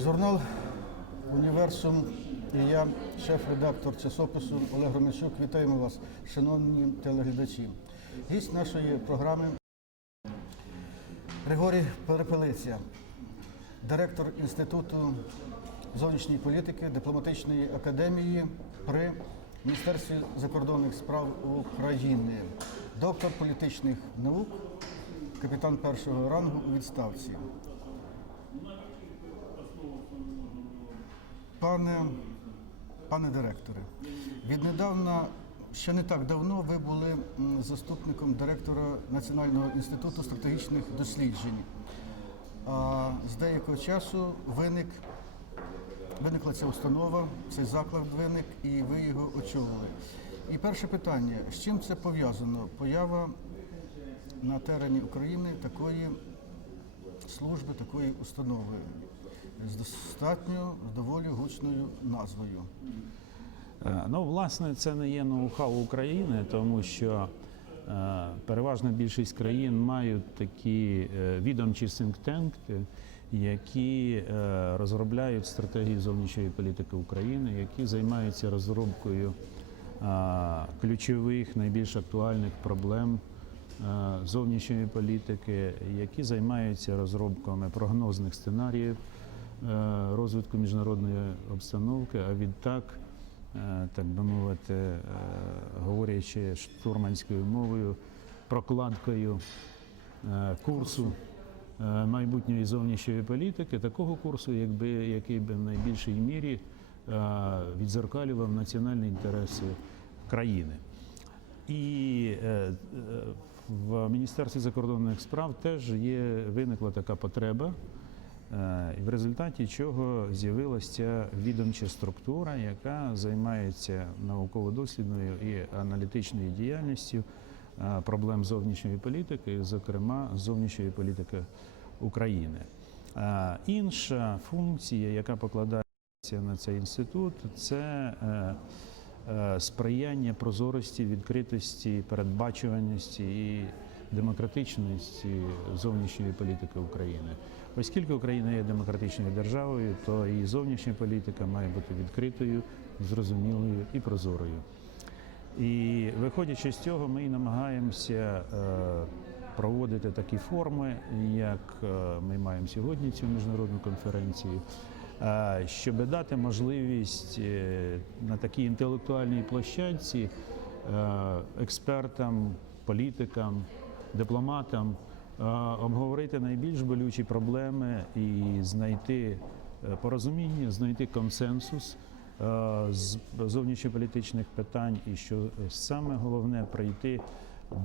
Журнал Універсум і я, шеф-редактор часопису Олег Романчук, вітаємо вас, шановні телеглядачі. Гість нашої програми Григорій Перепелиця, директор Інституту зовнішньої політики дипломатичної академії при Міністерстві закордонних справ України, доктор політичних наук, капітан першого рангу у відставці. Пане, пане директоре, віднедавна, ще не так давно, ви були заступником директора Національного інституту стратегічних досліджень. А з деякого часу виник, виникла ця установа, цей заклад виник, і ви його очолили. І перше питання: з чим це пов'язано? Поява на терені України такої служби, такої установи з достатньо доволі гучною назвою. Е, Ну, власне, це не є ноу-хау України, тому що е, переважна більшість країн мають такі е, відомчі синктенки, які розробляють стратегії зовнішньої політики України, які займаються розробкою ключових, найбільш актуальних проблем зовнішньої політики, які займаються розробками прогнозних сценаріїв розвитку міжнародної обстановки, а відтак е, так би мовити, е, говорячи штурманською мовою, прокладкою е, курсу е, майбутньої зовнішньої політики, такого курсу, якби, який би в найбільшій мірі е, відзеркалював національні інтереси країни. І е, е, в Міністерстві закордонних справ теж є виникла така потреба, е, і в результаті чого з'явилася відомча структура, яка займається науково-дослідною і аналітичною діяльністю е, проблем зовнішньої політики, зокрема зовнішньої політики України. Е, Інша функція, яка покладається на цей інститут, це е, е, сприяння прозорості, відкритості, передбачуваності і демократичності зовнішньої політики України. Оскільки Україна є демократичною державою, то і зовнішня політика має бути відкритою, зрозумілою і прозорою. І виходячи з цього, ми і намагаємося е, проводити такі форми, як е, ми маємо сьогодні цю міжнародну конференцію, е, щоб дати можливість на такій інтелектуальній площадці експертам, політикам, дипломатам обговорити найбільш болючі проблеми і знайти е, порозуміння, знайти консенсус е, з зовнішньополітичних питань, і що саме головне прийти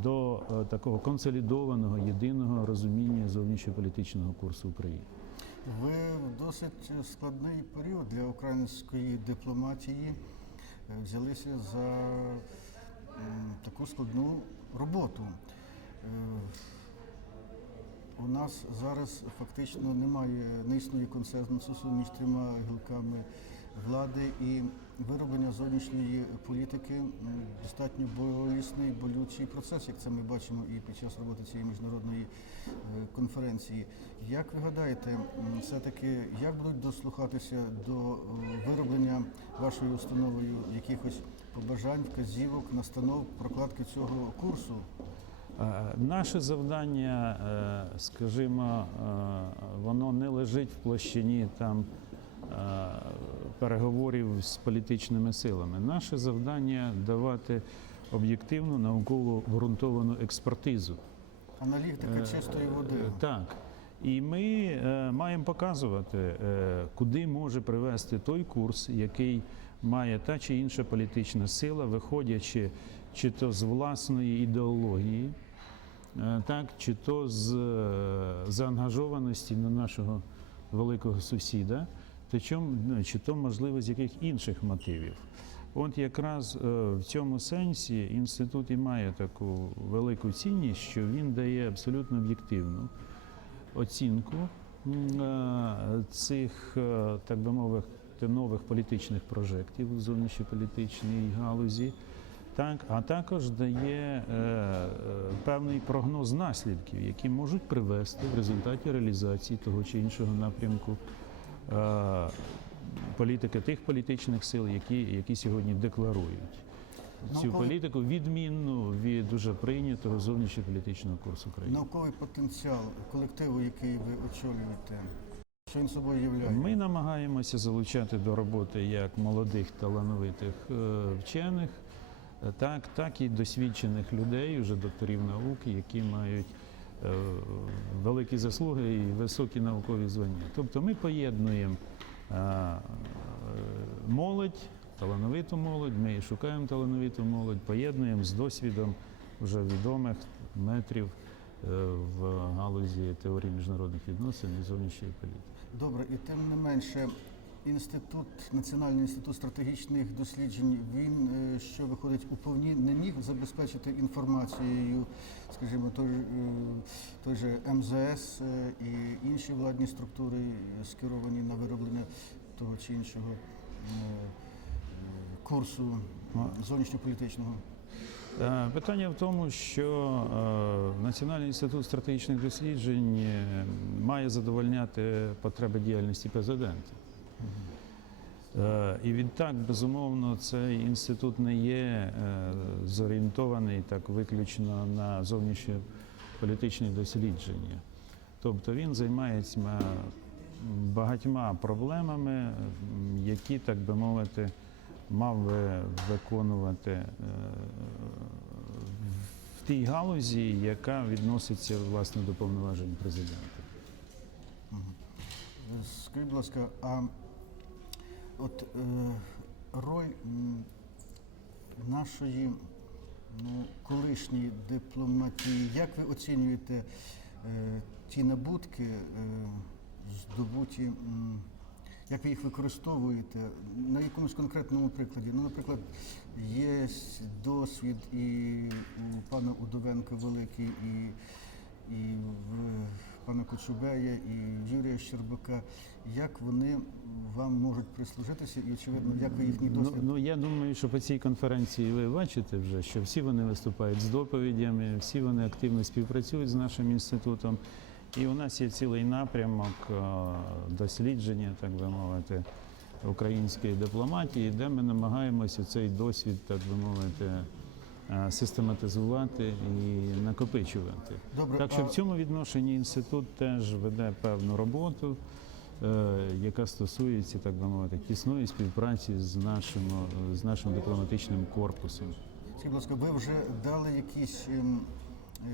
до е, такого консолідованого єдиного розуміння зовнішньополітичного курсу України. Ви досить складний період для української дипломатії е, взялися за таку складну роботу. У нас зараз фактично немає, не існує консенсусу між трьома гілками влади і вироблення зовнішньої політики достатньо болісний, болючий процес, як це ми бачимо і під час роботи цієї міжнародної е, конференції. Як ви гадаєте, все-таки як будуть дослухатися до е, вироблення вашою установою якихось побажань, вказівок, настанов, прокладки цього курсу? Е, Наше завдання, е, скажімо, е, воно не лежить в площині там переговорів з політичними силами. Наше завдання давати об'єктивну науково ґрунтовану експертизу. Аналітика чистої води. Так. І ми маємо показувати, куди може привести той курс, який має та чи інша політична сила, виходячи чи то з власної ідеології, так, чи то з е, заангажованості на нашого великого сусіда, ну, чи то можливо з яких інших мотивів. От якраз е, в цьому сенсі інститут і має таку велику цінність, що він дає абсолютно об'єктивну оцінку е, цих, е, так би мовити, нових політичних прожектів у зовнішньополітичній галузі. Так, а також дає е, е, певний прогноз наслідків, які можуть привести в результаті реалізації того чи іншого напрямку е, політики тих політичних сил, які, які сьогодні декларують цю Науковий- політику, відмінну від дуже прийнятого зовнішньополітичного курсу країни. Науковий потенціал колективу, який ви очолюєте, що він собою являє? Ми намагаємося залучати до роботи як молодих талановитих е, вчених, так, так і досвідчених людей, вже докторів наук, які мають е, великі заслуги і високі наукові звання. Тобто ми поєднуємо е, молодь, талановиту молодь, ми шукаємо талановиту молодь, поєднуємо з досвідом вже відомих метрів е, в галузі теорії міжнародних відносин і зовнішньої політики. Добре, і тим не менше, інститут, Національний інститут стратегічних досліджень, він е, що виходить у повні, не міг забезпечити інформацією, скажімо, той, е, той же МЗС е, і інші владні структури скеровані на вироблення того чи іншого курсу зовнішньополітичного. Питання в тому, що Національний інститут стратегічних досліджень має задовольняти потреби діяльності президента. Е, І відтак, безумовно, цей інститут не є е, зорієнтований так виключно на зовнішньополітичні дослідження. Тобто він займається багатьма проблемами, які, так би мовити, мав би виконувати е, в тій галузі, яка відноситься власне до повноважень президента. Скажіть, будь ласка, а от е, роль нашої ну, колишньої дипломатії, як ви оцінюєте е, ті набутки, е, здобуті, як ви їх використовуєте на якомусь конкретному прикладі? Ну, наприклад, є досвід і у пана Удовенка великий, і і в пана Кочубея, і Юрія Щербака. Як вони вам можуть прислужитися, і очевидно, як ви їхній Ну, досвід? ну я думаю, що по цій конференції ви бачите вже, що всі вони виступають з доповідями, всі вони активно співпрацюють з нашим інститутом. І у нас є цілий напрямок е, дослідження, так би мовити, української дипломатії, де ми намагаємося цей досвід, так би мовити, систематизувати і накопичувати. Добре, Так що а- в цьому відношенні інститут теж веде певну роботу, е, яка стосується, так би мовити, тісної співпраці з нашим, е, з нашим дипломатичним корпусом. Скажіть, будь ласка, ви вже дали якісь, ем, е,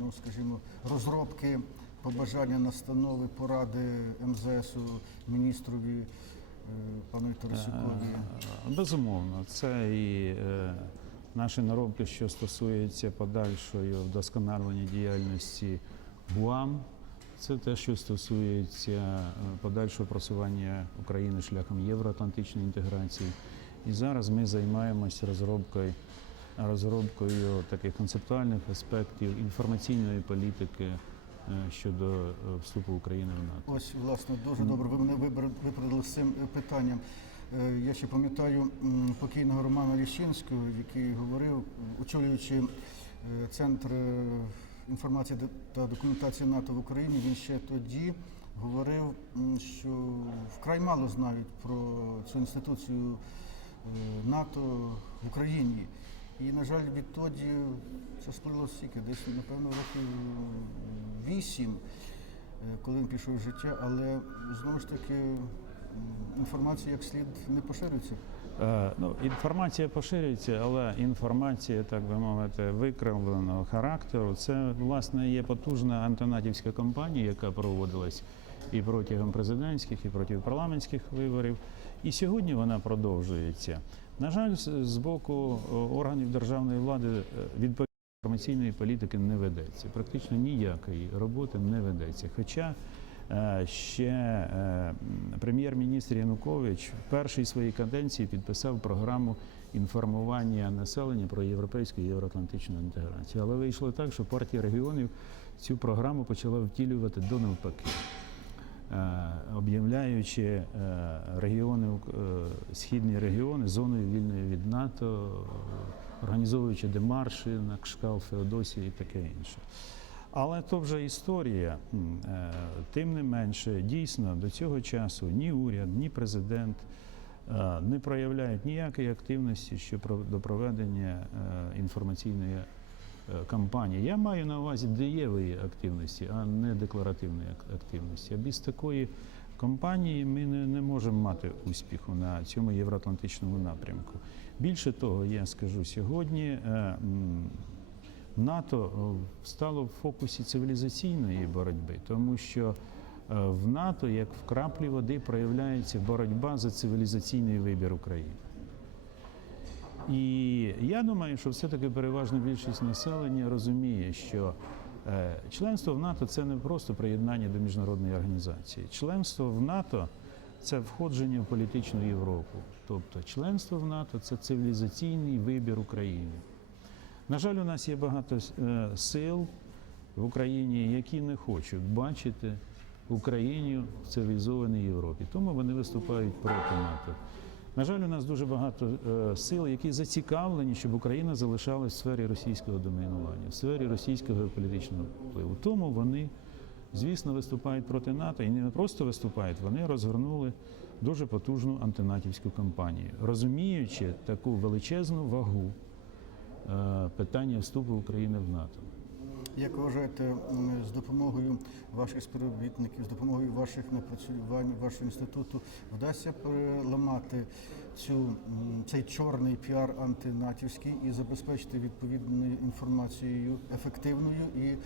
ну скажімо, розробки, побажання, настанови, поради МЗСу, міністрові е, пану Тарасюкові? Е, Безумовно, це і е, наші наробки, що стосуються подальшої вдосконалення діяльності ГУАМ. Це те, що стосується е, подальшого просування України шляхом євроатлантичної інтеграції. І зараз ми займаємося розробкою, розробкою таких концептуальних аспектів інформаційної політики е, щодо е, вступу України в НАТО. Ось, власне, дуже добре. Ви мене випередили з цим питанням. Е, Я ще пам'ятаю покійного Романа Ліщинського, який говорив, очолюючи е, центр е, інформації та документації НАТО в Україні, він ще тоді говорив, що вкрай мало знають про цю інституцію НАТО в Україні. І, на жаль, відтоді це сплило стільки, десь, напевно, років вісім коли він пішов з життя, але знову ж таки інформація як слід не поширюється. Е, Ну, інформація поширюється, але інформація, так би мовити, викривленого характеру. Це власне є потужна антонатівська кампанія, яка проводилась і протягом президентських, і протягом парламентських виборів. І сьогодні вона продовжується. На жаль, з боку органів державної влади е, відповідної інформаційної політики не ведеться. Практично ніякої роботи не ведеться. Хоча Е, Ще е, прем'єр-міністр Янукович в першій своїй каденції підписав програму інформування населення про європейську і євроатлантичну інтеграцію. Але вийшло так, що партія регіонів цю програму почала втілювати до навпаки. Е, Об'являючи е, регіони, е, східні регіони зоною вільною від НАТО, е, організовуючи демарші на кшкал Феодосії і таке інше. Але то вже історія. Е, Тим не менше, дійсно до цього часу ні уряд, ні президент е, не проявляють ніякої активності щодо до проведення е, інформаційної кампанії. Я маю на увазі дієвої активності, а не декларативної активності. А без такої кампанії ми не, не можемо мати успіху на цьому євроатлантичному напрямку. Більше того, я скажу сьогодні. НАТО е, стало в фокусі цивілізаційної боротьби, тому що е, в НАТО, як в краплі води, проявляється боротьба за цивілізаційний вибір України. І я думаю, що все-таки переважна більшість населення розуміє, що е, членство в НАТО це не просто приєднання до міжнародної організації. Членство в НАТО це входження в політичну Європу. Тобто членство в НАТО це цивілізаційний вибір України. На жаль, у нас є багато е, сил в Україні, які не хочуть бачити Україну в цивілізованій Європі. Тому вони виступають проти НАТО. На жаль, у нас дуже багато е, сил, які зацікавлені, щоб Україна залишалась в сфері російського домінування, в сфері російського політичного впливу. Тому вони, звісно, виступають проти НАТО і не просто виступають, вони розгорнули дуже потужну антинатівську кампанію, розуміючи таку величезну вагу питання вступу України в НАТО. Як вважаєте, з допомогою ваших співробітників, з допомогою ваших напрацювань, вашого інституту вдасться переламати цю, цей чорний піар антинатівський і забезпечити відповідною інформацією ефективною і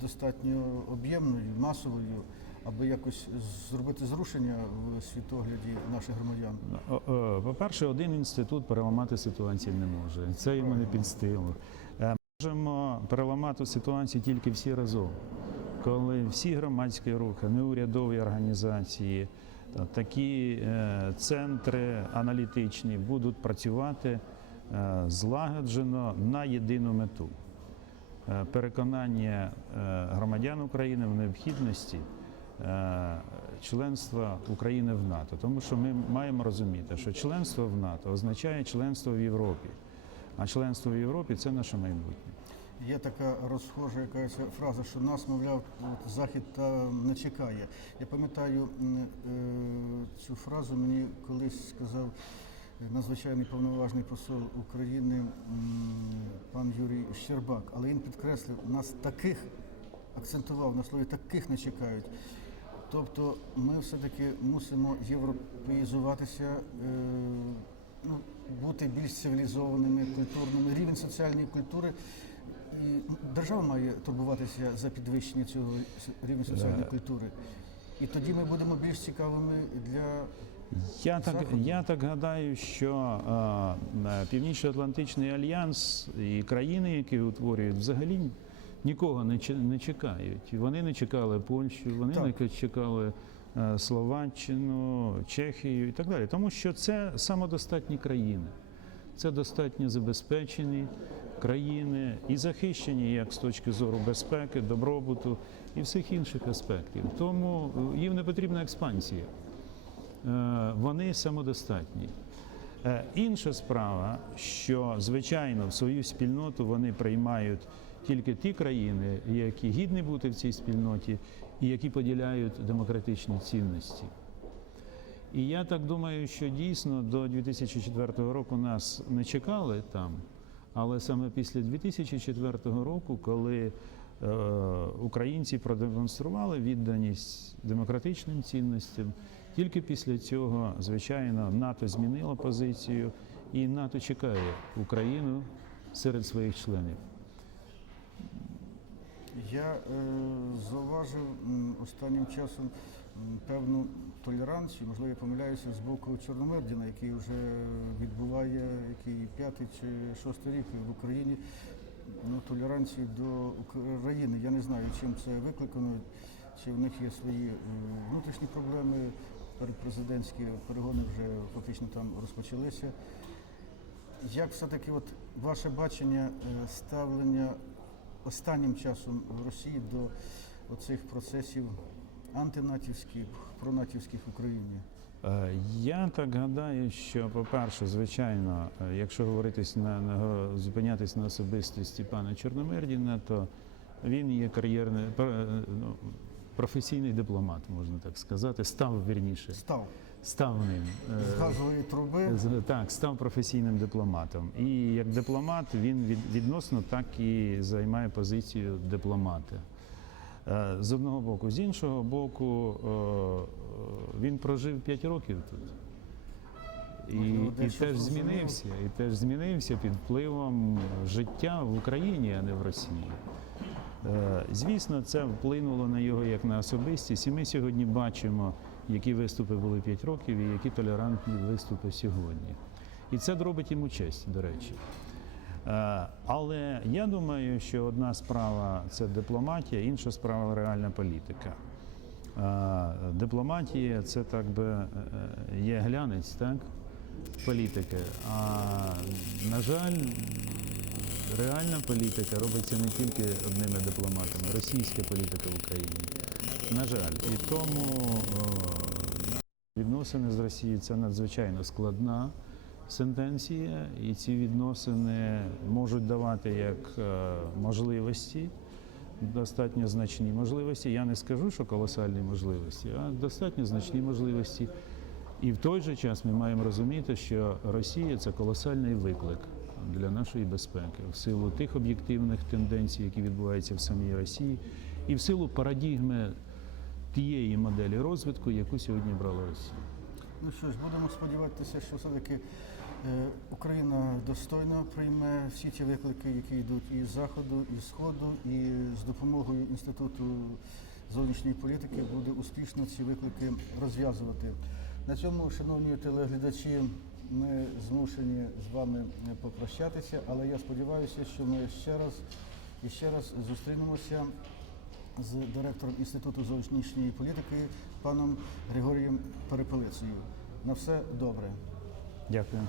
достатньо об'ємною, масовою, аби якось зробити зрушення в світогляді наших громадян? О, По-перше, один інститут переламати ситуацію не може. Це йому не під стилу. Е, Можемо переламати ситуацію тільки всі разом, коли всі громадські рухи, неурядові організації, такі е, центри аналітичні будуть працювати е, злагоджено на єдину мету. Переконання громадян України в необхідності членства України в НАТО, тому що ми маємо розуміти, що членство в НАТО означає членство в Європі, а членство в Європі це наше майбутнє. Є така розхожа якась фраза, що нас, мовляв, от, захід та не чекає. Я пам'ятаю е, цю фразу мені колись сказав е, надзвичайний повноважний посол України пан Юрій Щербак, але він підкреслив, нас таких акцентував на слові таких не чекають. Тобто ми все-таки мусимо європеїзуватися, е, ну, бути більш цивілізованими, культурними, рівень соціальної культури. І держава має турбуватися за підвищення цього рівня соціальної Е. культури. І тоді ми будемо більш цікавими для Я так, я так гадаю, що е, Північно-Атлантичний альянс і країни, які утворюють, взагалі нікого не, чекають. Вони не чекали Польщу, вони Так. не чекали е, Словаччину, Чехію і так далі. Тому що це самодостатні країни. Це достатньо забезпечені країни і захищені як з точки зору безпеки, добробуту і всіх інших аспектів. Тому е, їм не потрібна експансія. Е, вони самодостатні. Інша справа, що звичайно в свою спільноту вони приймають тільки ті країни, які гідні бути в цій спільноті і які поділяють демократичні цінності. І я так думаю, що дійсно до 2004 року нас не чекали там, але саме після 2004 року, коли е, українці продемонстрували відданість демократичним цінностям, тільки після цього, звичайно, НАТО змінило позицію, і НАТО чекає Україну серед своїх членів. Я е, зауважив останнім часом певну толеранцію, можливо, я помиляюся, з боку Чорномердіна, який вже відбуває який п'ятий чи шостий рік в Україні. Ну, толеранцію до України. Я не знаю, чим це викликано, чи в них є свої е, внутрішні проблеми. Передпрезидентські перегони вже фактично там розпочалися. Як все-таки от ваше бачення е, ставлення останнім часом в Росії до оцих процесів антинатівських, пронатівських в Україні? Е, Я так гадаю, що, по-перше, звичайно, е, якщо говоритись на, на зупинятись на особистості пана Чорномердіна, то Він є кар'єрний ну, професійний дипломат, можна так сказати. Став вірніше, Став став ним. з Е, газової труби. Так, став професійним дипломатом. І як дипломат він відносно так і займає позицію дипломата. Е, З одного боку, з іншого боку, е, він прожив 5 років тут. І, і теж змінився, і теж змінився під впливом життя в Україні, а не в Росії. Звісно, це вплинуло на його як на особистість, і ми сьогодні бачимо, які виступи були 5 років і які толерантні виступи сьогодні. І це робить йому честь, до речі. Е, Але я думаю, що одна справа це дипломатія, інша справа реальна політика. Е, Дипломатія це так би е, є глянець, так? Політики. А на жаль, реальна політика робиться не тільки одними дипломатами, російська політика в Україні. На жаль, і тому е, відносини з Росією це надзвичайно складна сентенція, і ці відносини можуть давати як е, можливості, достатньо значні можливості. Я не скажу, що колосальні можливості, а достатньо значні можливості. І в той же час ми маємо розуміти, що Росія це колосальний виклик для нашої безпеки в силу тих об'єктивних тенденцій, які відбуваються в самій Росії, і в силу парадігми тієї моделі розвитку, яку сьогодні брала Росія. Ну що ж, будемо сподіватися, що все-таки е, Україна достойно прийме всі ті виклики, які йдуть із заходу, і з сходу, і з допомогою інституту зовнішньої політики буде успішно ці виклики розв'язувати. На цьому, шановні телеглядачі, ми змушені з вами попрощатися, але я сподіваюся, що ми ще раз і ще раз зустрінемося з директором Інституту зовнішньої політики паном Григорієм Перепелицею. На все добре. Дякую.